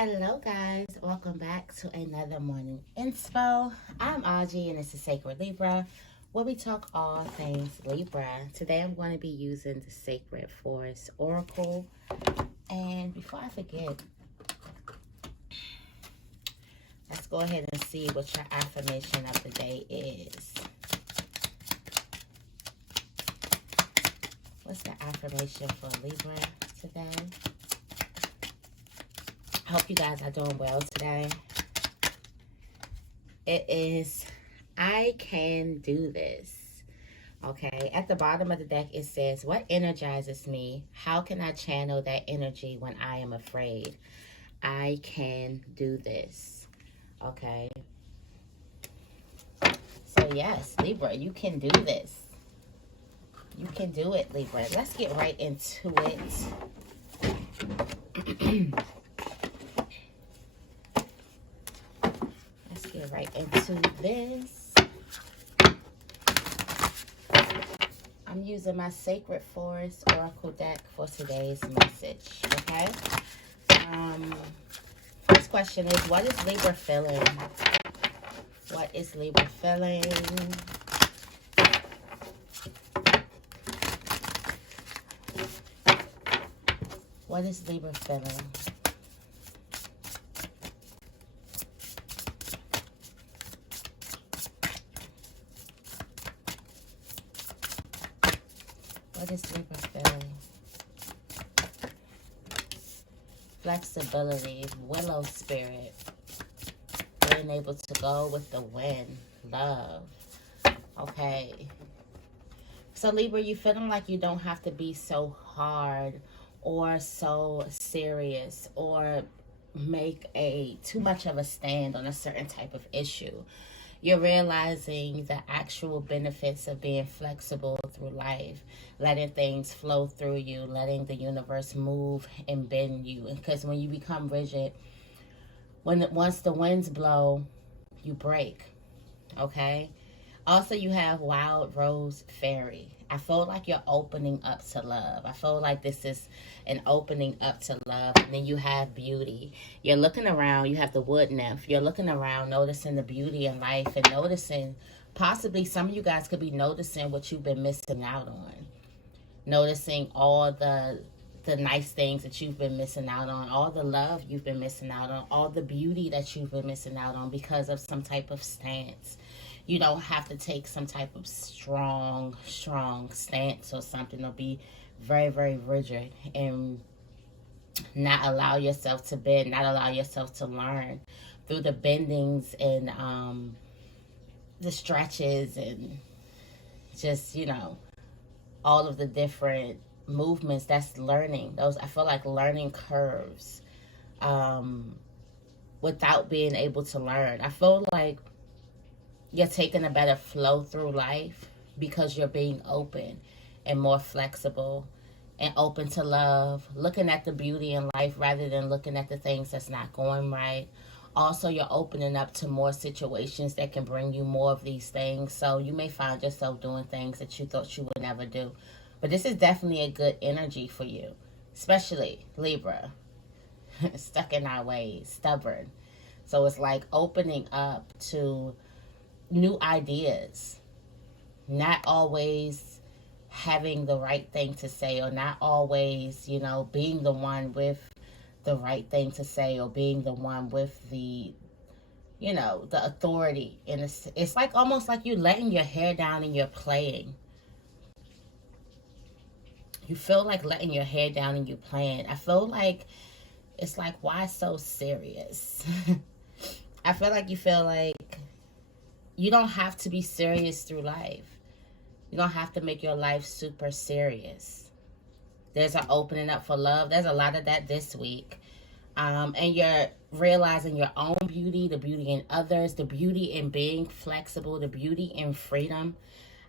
Hello guys, welcome back to another morning inspo. I'm Auji and this is Sacred Libra, where we talk all things Libra. Today I'm going to be using the Sacred Forest Oracle. And before I forget, let's go ahead and see what your affirmation of the day is. What's the affirmation for Libra today? I hope you guys are doing well today. It is, I can do this. Okay, at the bottom of the deck it says, what energizes me? How can I channel that energy when I am afraid? I can do this. Okay. So yes, Libra, you can do this. You can do it, Libra. Let's get right into it. Get right into this. I'm using my Sacred Forest Oracle deck for today's message. Okay. First question is, what is Libra feeling? What is Libra feeling? What is Libra feeling? What is Libra feeling? Flexibility, willow spirit, being able to go with the wind, love. Okay. So Libra, you feeling like you don't have to be so hard or so serious or make too much of a stand on a certain type of issue. You're realizing the actual benefits of being flexible through life, letting things flow through you, letting the universe move and bend you. Because when you become rigid, once the winds blow, you break. Okay? Also, you have Wild Rose Fairy. I feel like you're opening up to love. I feel like this is an opening up to love. And then you have Beauty. You're looking around. You have the Wood Nymph. You're looking around, noticing the beauty in life and noticing, possibly some of you guys could be noticing what you've been missing out on. Noticing all the nice things that you've been missing out on, all the love you've been missing out on, all the beauty that you've been missing out on because of some type of stance. You don't have to take some type of strong stance or something, or be very, very rigid and not allow yourself to bend, not allow yourself to learn through the bendings and the stretches and just, you know, all of the different movements. That's learning. Those, I feel like, learning curves without being able to learn. I feel like you're taking a better flow through life because you're being open and more flexible and open to love, looking at the beauty in life rather than looking at the things that's not going right. Also, you're opening up to more situations that can bring you more of these things. So you may find yourself doing things that you thought you would never do. But this is definitely a good energy for you, especially Libra. Stuck in our ways, stubborn. So it's like opening up to new ideas, not always having the right thing to say, or not always, you know, being the one with the right thing to say, or being the one with the, you know, the authority. And it's like almost like you're letting your hair down and you're playing. You feel like letting your hair down and you're playing. I feel like it's like, why so serious? I feel like you feel like you don't have to be serious through life. You don't have to make your life super serious. There's an opening up for love. There's a lot of that this week. And you're realizing your own beauty, the beauty in others, the beauty in being flexible, the beauty in freedom.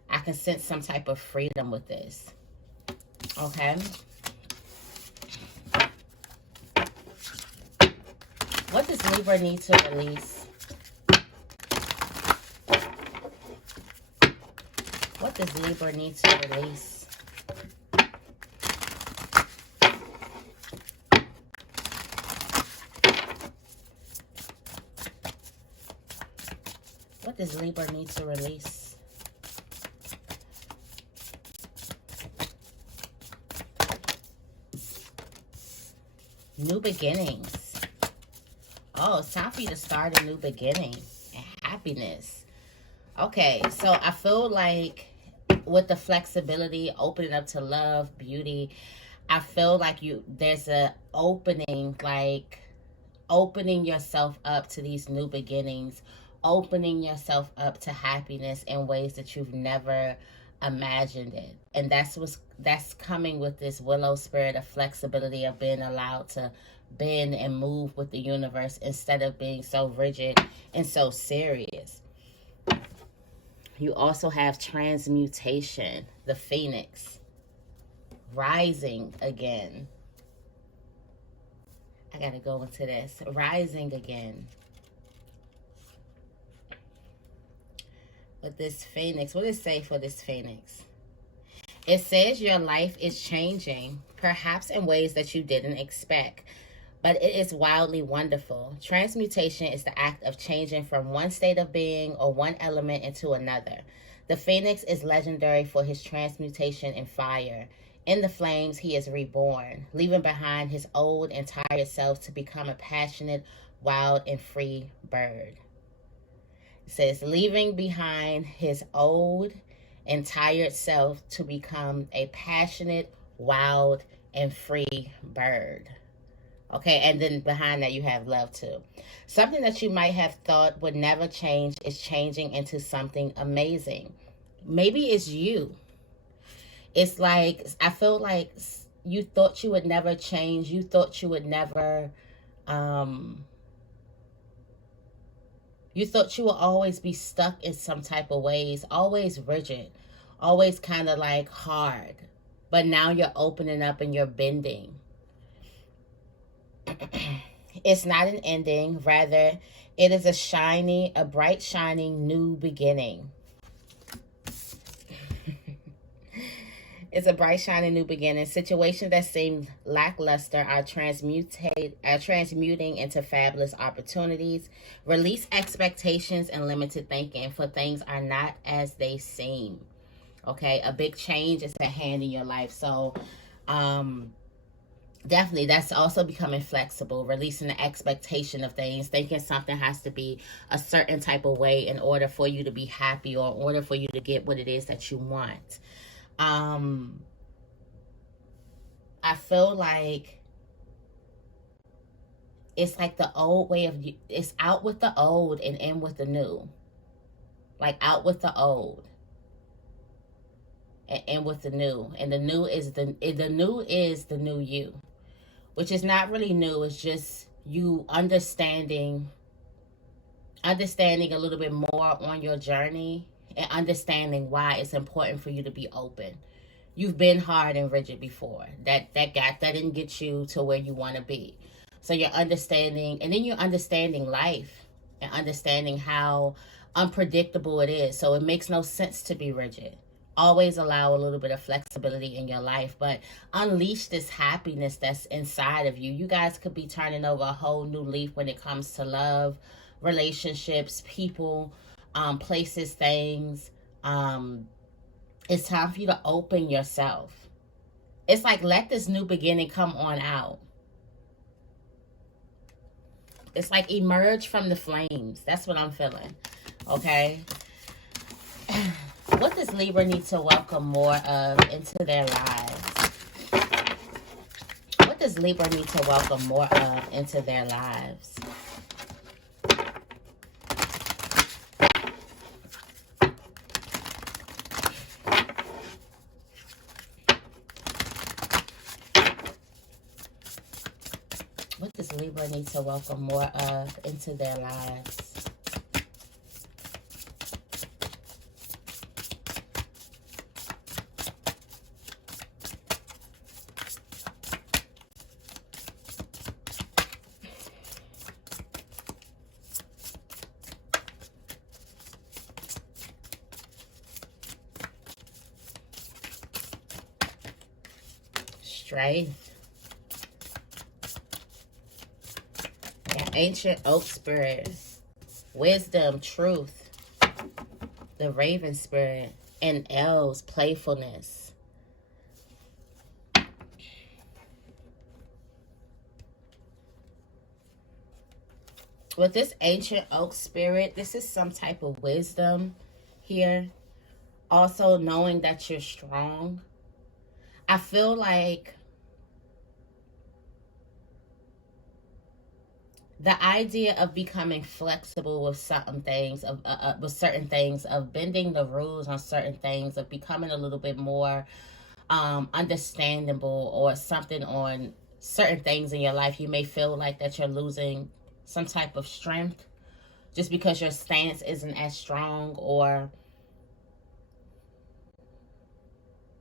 I can sense some type of freedom with this. Okay? What does Libra need to release? What does Libra need to release? What does Libra need to release? New beginnings. Oh, it's time for you to start a new beginning and happiness. Okay, so I feel like with the flexibility, opening up to love, beauty, I feel like there's a opening, like opening yourself up to these new beginnings, opening yourself up to happiness in ways that you've never imagined it. And that's coming with this willow spirit of flexibility, of being allowed to bend and move with the universe instead of being so rigid and so serious. You also have transmutation, the phoenix, rising again. I gotta go into this. Rising again. With this phoenix, what does it say for this phoenix? It says your life is changing, perhaps in ways that you didn't expect, but it is wildly wonderful. Transmutation is the act of changing from one state of being or one element into another. The phoenix is legendary for his transmutation in fire. In the flames, he is reborn, leaving behind his old and tired self to become a passionate, wild, and free bird. It says, leaving behind his old and tired self to become a passionate, wild, and free bird. Okay, and then behind that you have love too. Something that you might have thought would never change is changing into something amazing. Maybe it's you. It's like, I feel like you thought you would never change. You thought you would never, you thought you would always be stuck in some type of ways, always rigid, always kind of like hard. But now you're opening up and you're bending. It's not an ending. Rather, it is a bright, shining new beginning. It's a bright, shining new beginning. Situations that seem lackluster are transmuting into fabulous opportunities. Release expectations and limited thinking, for things are not as they seem. Okay, a big change is at hand in your life. So, definitely, that's also becoming flexible, releasing the expectation of things, thinking something has to be a certain type of way in order for you to be happy or in order for you to get what it is that you want. I feel like it's like the old way of, it's out with the old and in with the new. Like out with the old and in with the new. And the new is the new you, which is not really new. It's just you understanding a little bit more on your journey and understanding why it's important for you to be open. You've been hard and rigid before. That didn't get you to where you want to be. So you're understanding, and then you're understanding life and understanding how unpredictable it is. So it makes no sense to be rigid. Always allow a little bit of flexibility in your life, but unleash this happiness that's inside of you. You guys could be turning over a whole new leaf when it comes to love, relationships, people, places, things. It's time for you to open yourself. It's like, let this new beginning come on out. It's like emerge from the flames. That's what I'm feeling. Okay. What does Libra need to welcome more of into their lives? What does Libra need to welcome more of into their lives? What does Libra need to welcome more of into their lives? Strength. Ancient oak spirit, wisdom, truth. the Raven Spirit, and L's playfulness. With this Ancient Oak Spirit, this is some type of wisdom here. Also knowing that you're strong. I feel like the idea of becoming flexible with certain things, of bending the rules on certain things, of becoming a little bit more understandable or something on certain things in your life. You may feel like that you're losing some type of strength just because your stance isn't as strong, or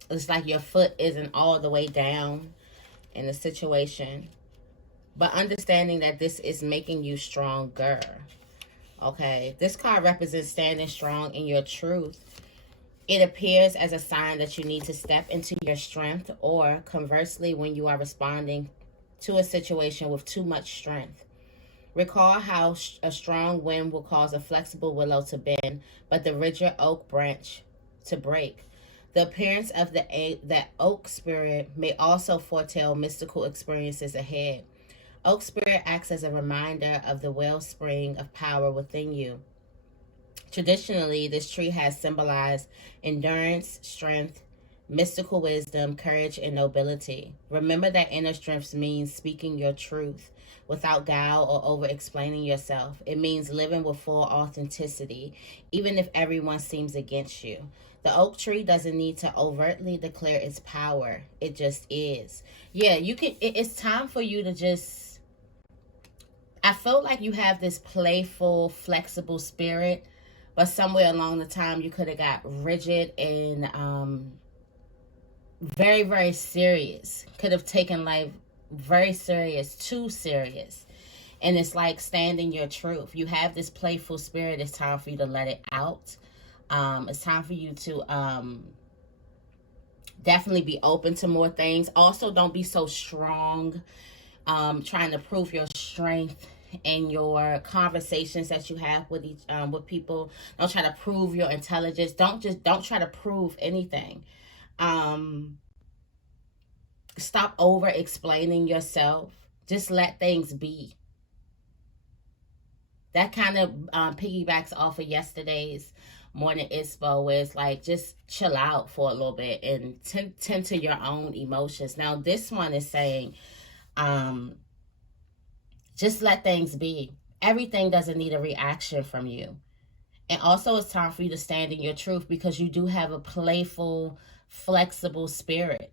it's like your foot isn't all the way down in the situation. But understanding that this is making you stronger. Okay. This card represents standing strong in your truth. It appears as a sign that you need to step into your strength, or conversely, when you are responding to a situation with too much strength. Recall how a strong wind will cause a flexible willow to bend, but the rigid oak branch to break. The appearance of the oak spirit may also foretell mystical experiences ahead. Oak spirit acts as a reminder of the wellspring of power within you. Traditionally, this tree has symbolized endurance, strength, mystical wisdom, courage, and nobility. Remember that inner strength means speaking your truth without guile or over-explaining yourself. It means living with full authenticity, even if everyone seems against you. The oak tree doesn't need to overtly declare its power. It just is. Yeah, you can. It's time for you to just... I feel like you have this playful, flexible spirit, but somewhere along the time you could have got rigid and very, very serious. Could have taken life very serious, too serious. And it's like standing your truth. You have this playful spirit. It's time for you to let it out. It's time for you to definitely be open to more things. Also, don't be so strong, trying to prove your strength in your conversations that you have with with people. Don't try to prove your intelligence. Don't try to prove anything. Stop over explaining yourself. Just let things be. That kind of piggybacks off of yesterday's morning inspo, where it's like, just chill out for a little bit and tend to your own emotions. Now this one is saying, just let things be. Everything doesn't need a reaction from you. And also it's time for you to stand in your truth, because you do have a playful, flexible spirit.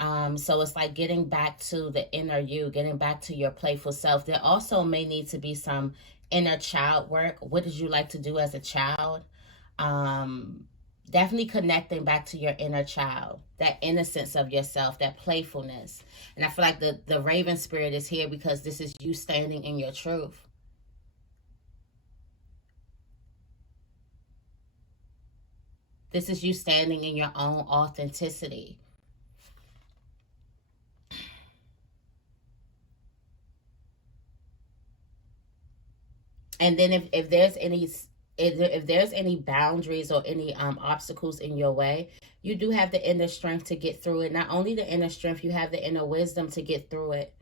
So it's like getting back to the inner you, getting back to your playful self. There also may need to be some inner child work. What did you like to do as a child? Definitely connecting back to your inner child, that innocence of yourself, that playfulness. And I feel like the Raven Spirit is here because this is you standing in your truth. This is you standing in your own authenticity. And then if there's any boundaries or any obstacles in your way, you do have the inner strength to get through it. Not only the inner strength, you have the inner wisdom to get through it.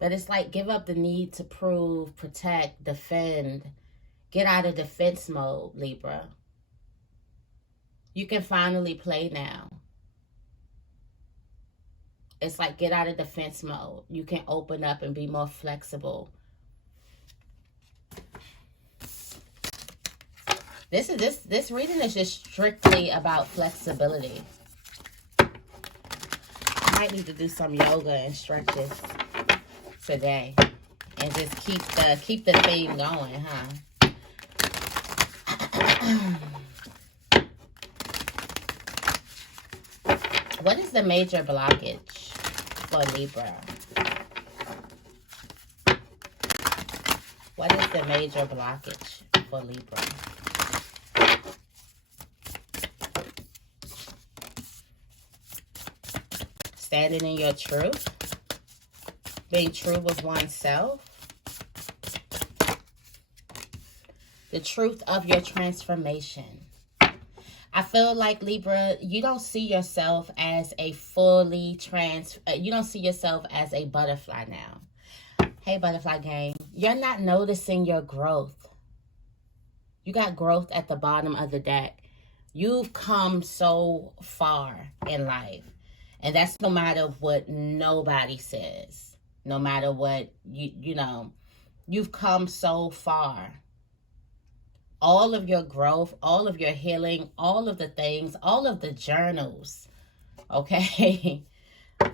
But it's like, give up the need to prove, protect, defend. Get out of defense mode, Libra. You can finally play now. It's like, get out of defense mode. You can open up and be more flexible. This reading is just strictly about flexibility. I might need to do some yoga and stretches today, and just keep the theme going, huh? What is the major blockage for Libra? What is the major blockage for Libra? Standing in your truth. Being true with oneself. The truth of your transformation. I feel like, Libra, you don't see yourself as a you don't see yourself as a butterfly now. Hey, butterfly gang. You're not noticing your growth. You got growth at the bottom of the deck. You've come so far in life. And that's no matter what nobody says. No matter what, you know, you've come so far. All of your growth, all of your healing, all of the things, all of the journals. Okay?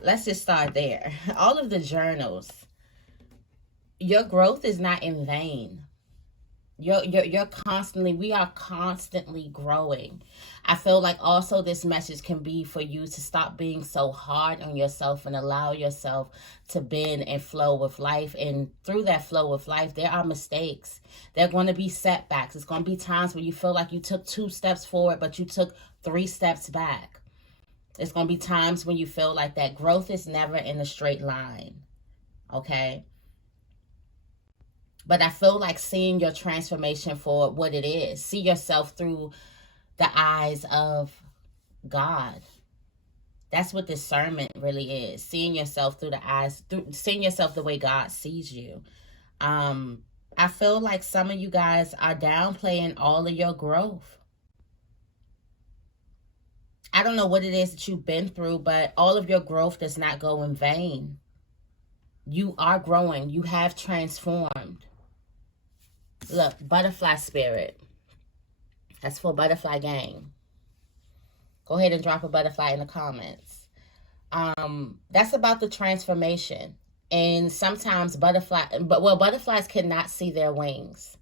Let's just start there. All of the journals. Your growth is not in vain. We are constantly growing. I feel like also this message can be for you to stop being so hard on yourself and allow yourself to bend and flow with life. And through that flow of life, there are mistakes. There are going to be setbacks. It's going to be times where you feel like you took 2 steps forward, but you took 3 steps back. It's going to be times when you feel like that. Growth is never in a straight line. Okay? But I feel like seeing your transformation for what it is. See yourself through the eyes of God. That's what discernment really is. Seeing yourself through the eyes, seeing yourself the way God sees you. I feel like some of you guys are downplaying all of your growth. I don't know what it is that you've been through, but all of your growth does not go in vain. You are growing. You have transformed. Look, butterfly spirit. That's for butterfly gang. Go ahead and drop a butterfly in the comments. That's about the transformation. And sometimes butterflies cannot see their wings.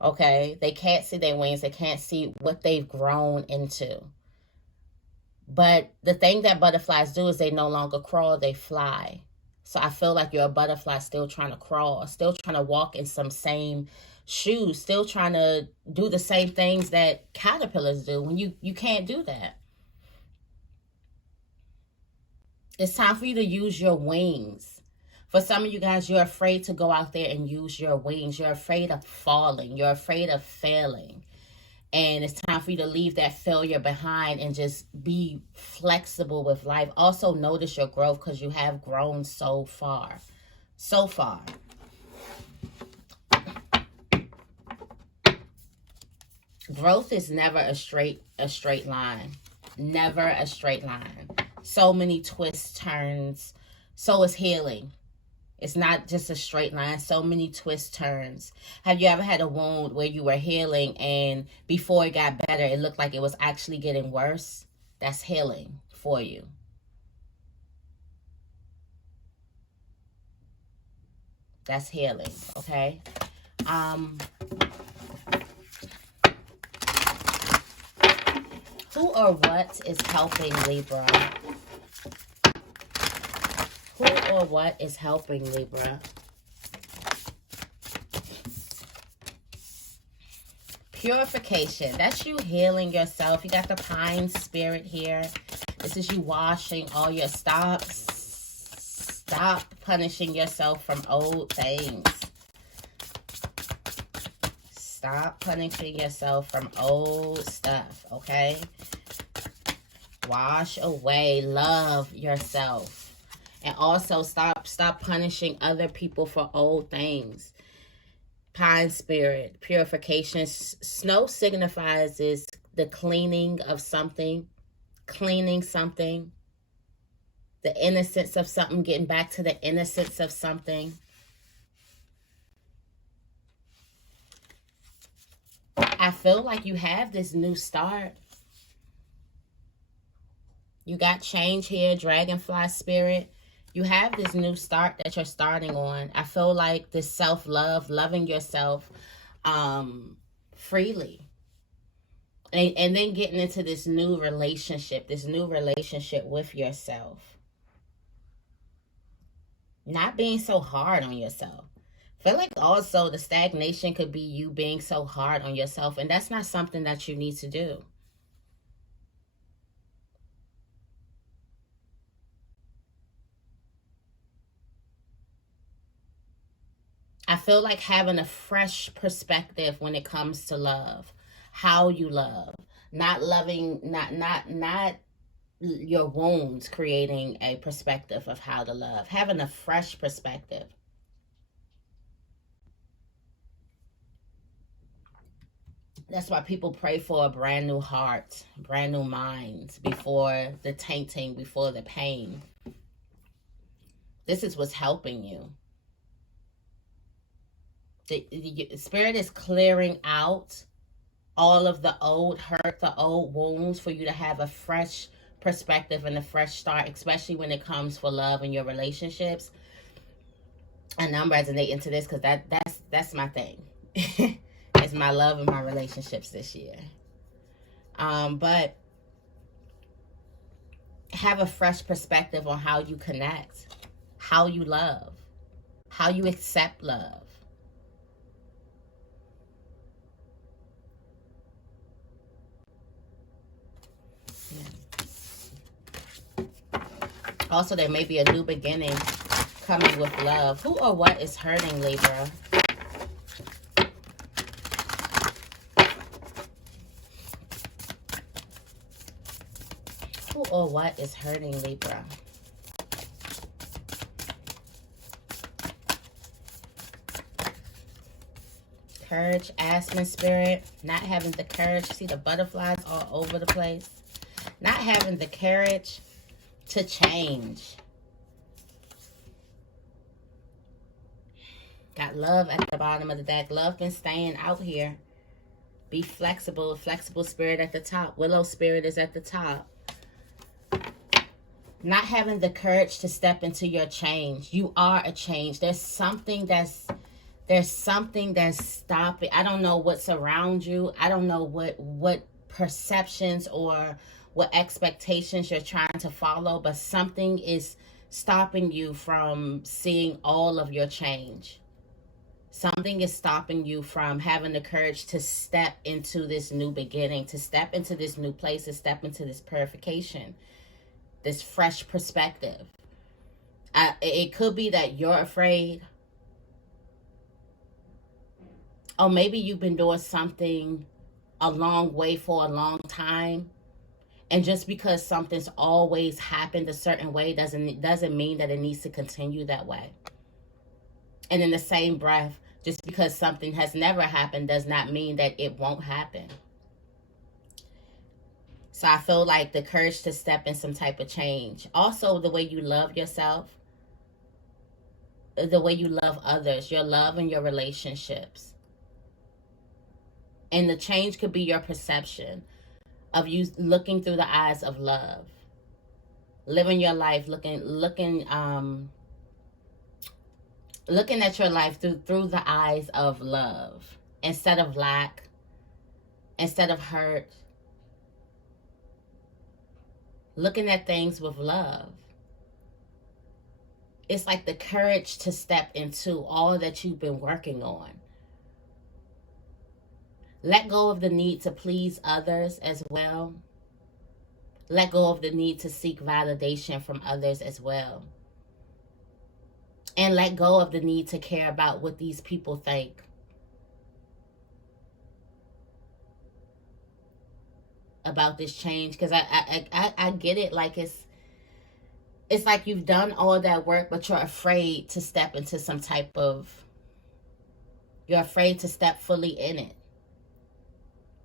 Okay? They can't see their wings. They can't see what they've grown into. But the thing that butterflies do is they no longer crawl, they fly. So I feel like you're a butterfly still trying to crawl, still trying to walk in some same shoes, still trying to do the same things that caterpillars do when you can't do that. It's time for you to use your wings. For some of you guys, you're afraid to go out there and use your wings. You're afraid of falling. You're afraid of failing. And it's time for you to leave that failure behind and just be flexible with life. Also notice your growth because you have grown so far. So far. Growth is never a straight line. Never a straight line. So many twists, turns. So is healing. It's not just a straight line. So many twists, turns. Have you ever had a wound where you were healing and before it got better, it looked like it was actually getting worse? That's healing for you. That's healing, okay? Who or what is helping Libra? Who or what is helping Libra? Purification. That's you healing yourself. You got the pine spirit here. This is you washing all your stops. Stop punishing yourself from old things. Stop punishing yourself from old stuff, okay? Wash away. Love yourself. And also stop punishing other people for old things. Pine spirit, purification. Snow signifies is the cleaning of something, cleaning something, the innocence of something, getting back to the innocence of something. I feel like you have this new start. You got change here, dragonfly spirit. You have this new start that you're starting on. I feel like this self-love, loving yourself freely. And then getting into this new relationship with yourself. Not being so hard on yourself. I feel like also the stagnation could be you being so hard on yourself, and that's not something that you need to do. I feel like having a fresh perspective when it comes to love, how you love, not loving, not your wounds, creating a perspective of how to love, having a fresh perspective. That's why people pray for a brand new heart, brand new minds, before the tainting, before the pain. This is what's helping you. The spirit is clearing out all of the old hurt, the old wounds, for you to have a fresh perspective and a fresh start, especially when it comes for love in your relationships. And I'm resonating to this because that's my thing. It's my love and my relationships this year. But have a fresh perspective on how you connect, how you love, how you accept love. Also, there may be a new beginning coming with love. Who or what is hurting, Libra? Who or what is hurting, Libra? Courage, Aspen spirit. Not having the courage. See the butterflies all over the place. Not having the courage to change. Got love at the bottom of the deck. Love been staying out here. Be flexible. Flexible spirit at the top. Willow spirit is at the top. Not having the courage to step into your change. You are a change. There's something that's stopping. I don't know what's around you. I don't know what perceptions or what expectations you're trying to follow, but something is stopping you from seeing all of your change. Something is stopping you from having the courage to step into this new beginning, to step into this new place, to step into this purification, this fresh perspective. It could be that you're afraid. Or maybe you've been doing something a long way for a long time. And just because something's always happened a certain way doesn't mean that it needs to continue that way. And in the same breath, just because something has never happened does not mean that it won't happen. So I feel like the courage to step in some type of change. Also, the way you love yourself, the way you love others, your love and your relationships. And the change could be your perception of you looking through the eyes of love. Living your life looking at your life through the eyes of love, instead of lack, instead of hurt. Looking at things with love. It's like the courage to step into all that you've been working on. Let go of the need to please others as well. Let go of the need to seek validation from others as well. And let go of the need to care about what these people think. About this change. Because I get it. Like it's like you've done all that work, but you're afraid to step into some type of... You're afraid to step fully in it.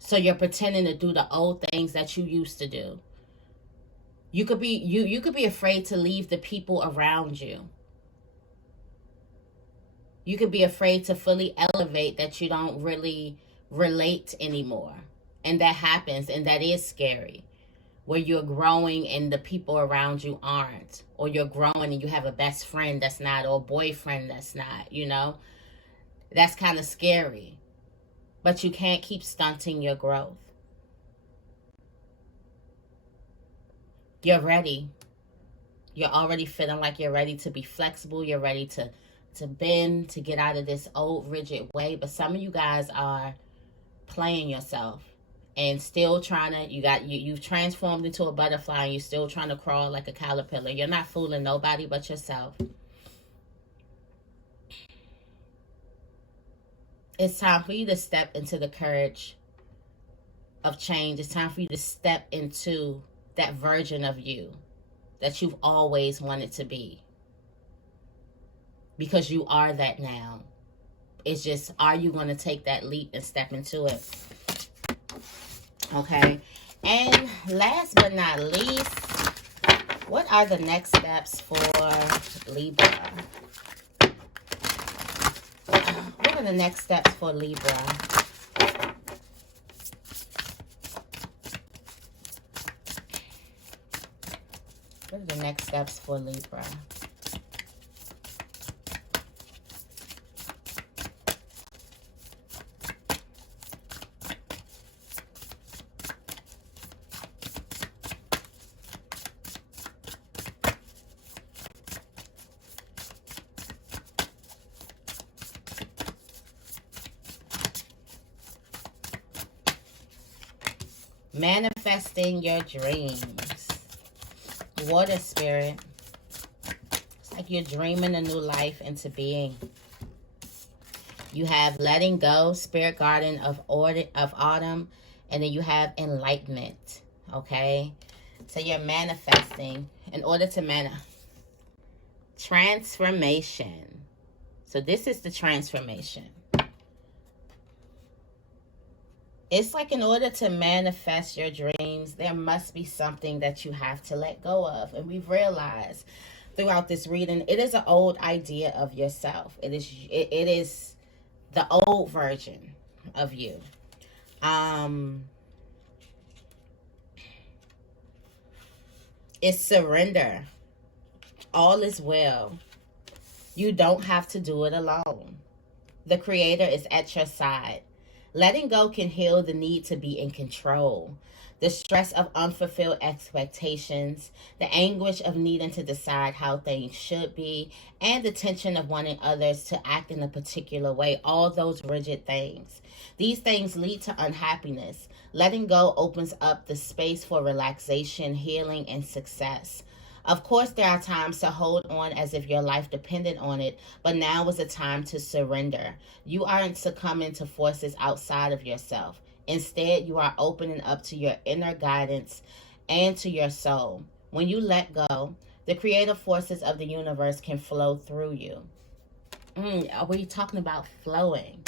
So you're pretending to do the old things that you used to do. You could be you could be afraid to leave the people around you. You could be afraid to fully elevate, that you don't really relate anymore. And that happens, and that is scary. Where you're growing and the people around you aren't. Or you're growing and you have a best friend that's not, or a boyfriend that's not, you know. That's kind of scary. But you can't keep stunting your growth. You're ready. You're already feeling like you're ready to be flexible. You're ready to bend, to get out of this old rigid way. But some of you guys are playing yourself and still trying to, you've transformed into a butterfly and you're still trying to crawl like a caterpillar. You're not fooling nobody but yourself. It's time for you to step into the courage of change. It's time for you to step into that version of you that you've always wanted to be. Because you are that now. It's just, are you going to take that leap and step into it? Okay. And last but not least, what are the next steps for Libra? What are the next steps for Libra? What are the next steps for Libra? Manifesting your dreams. Water spirit. It's like you're dreaming a new life into being. You have letting go, spirit garden of autumn, and then you have enlightenment. Okay? So you're manifesting in order to transformation. So this is the transformation. It's like in order to manifest your dreams, there must be something that you have to let go of. And we've realized throughout this reading, it is an old idea of yourself. It is the old version of you. It's surrender. All is well. You don't have to do it alone. The Creator is at your side. Letting go can heal the need to be in control, the stress of unfulfilled expectations, the anguish of needing to decide how things should be, and the tension of wanting others to act in a particular way, all those rigid things. These things lead to unhappiness. Letting go opens up the space for relaxation, healing, and success. Of course, there are times to hold on as if your life depended on it, but now is the time to surrender. You aren't succumbing to forces outside of yourself. Instead, you are opening up to your inner guidance and to your soul. When you let go, the creative forces of the universe can flow through you. Are we talking about flowing?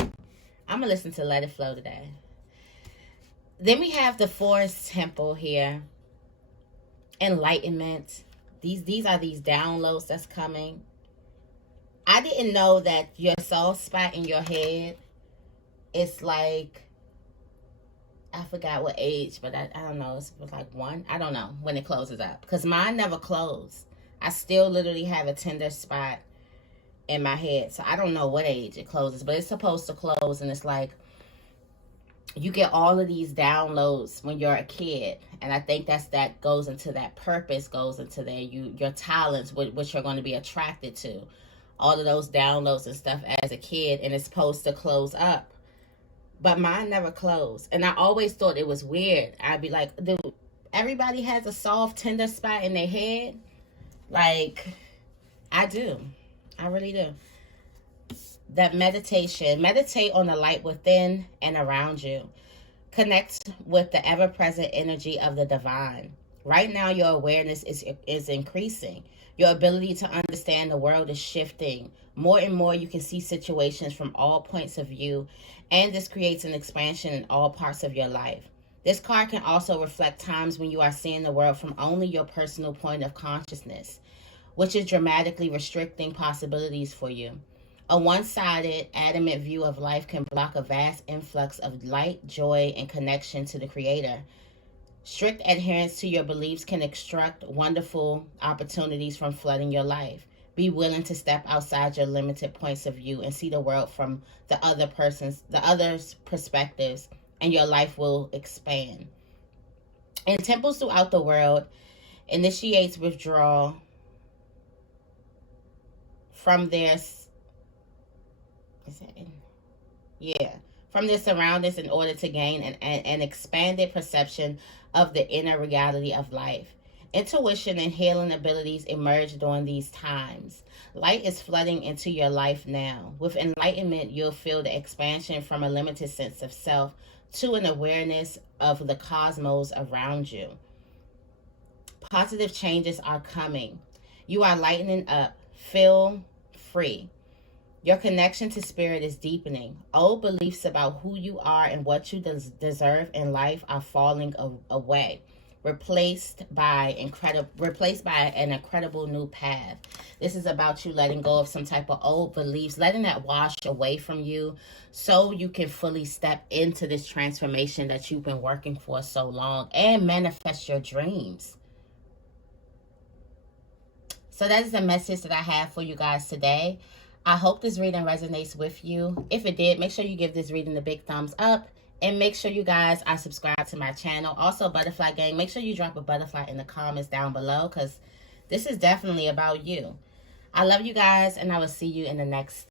I'm going to listen to Let It Flow today. Then we have the Forest Temple here. Enlightenment. These are these downloads that's coming. I didn't know that your soft spot in your head is like, I forgot what age, but I don't know. It's like 1. I don't know when it closes up. Because mine never closed. I still literally have a tender spot in my head. So I don't know what age it closes. But it's supposed to close. And it's like, you get all of these downloads when you're a kid. And I think that goes into that purpose, goes into there. Your talents, which you're going to be attracted to. All of those downloads and stuff as a kid. And it's supposed to close up. But mine never closed. And I always thought it was weird. I'd be like, dude, everybody has a soft, tender spot in their head. Like, I do. I really do. That meditation. Meditate on the light within and around you. Connect with the ever-present energy of the divine. Right now, your awareness is increasing. Your ability to understand the world is shifting. More and more, you can see situations from all points of view, and this creates an expansion in all parts of your life. This card can also reflect times when you are seeing the world from only your personal point of consciousness, which is dramatically restricting possibilities for you. A one-sided, adamant view of life can block a vast influx of light, joy, and connection to the Creator. Strict adherence to your beliefs can extract wonderful opportunities from flooding your life. Be willing to step outside your limited points of view and see the world from the other's perspectives, and your life will expand. In temples throughout the world, initiates withdrawal from their surroundings in order to gain an expanded perception of the inner reality of life. Intuition and healing abilities emerge during these times. Light is flooding into your life now. With enlightenment, you'll feel the expansion from a limited sense of self to an awareness of the cosmos around you. Positive changes are coming. You are lightening up. Feel free. Your connection to spirit is deepening. Old beliefs about who you are and what you deserve in life are falling away, replaced by an incredible new path. This is about you letting go of some type of old beliefs, letting that wash away from you so you can fully step into this transformation that you've been working for so long and manifest your dreams. So that is the message that I have for you guys today. I hope this reading resonates with you. If it did, make sure you give this reading a big thumbs up. And make sure you guys are subscribed to my channel. Also, Butterfly Gang, make sure you drop a butterfly in the comments down below, because this is definitely about you. I love you guys, and I will see you in the next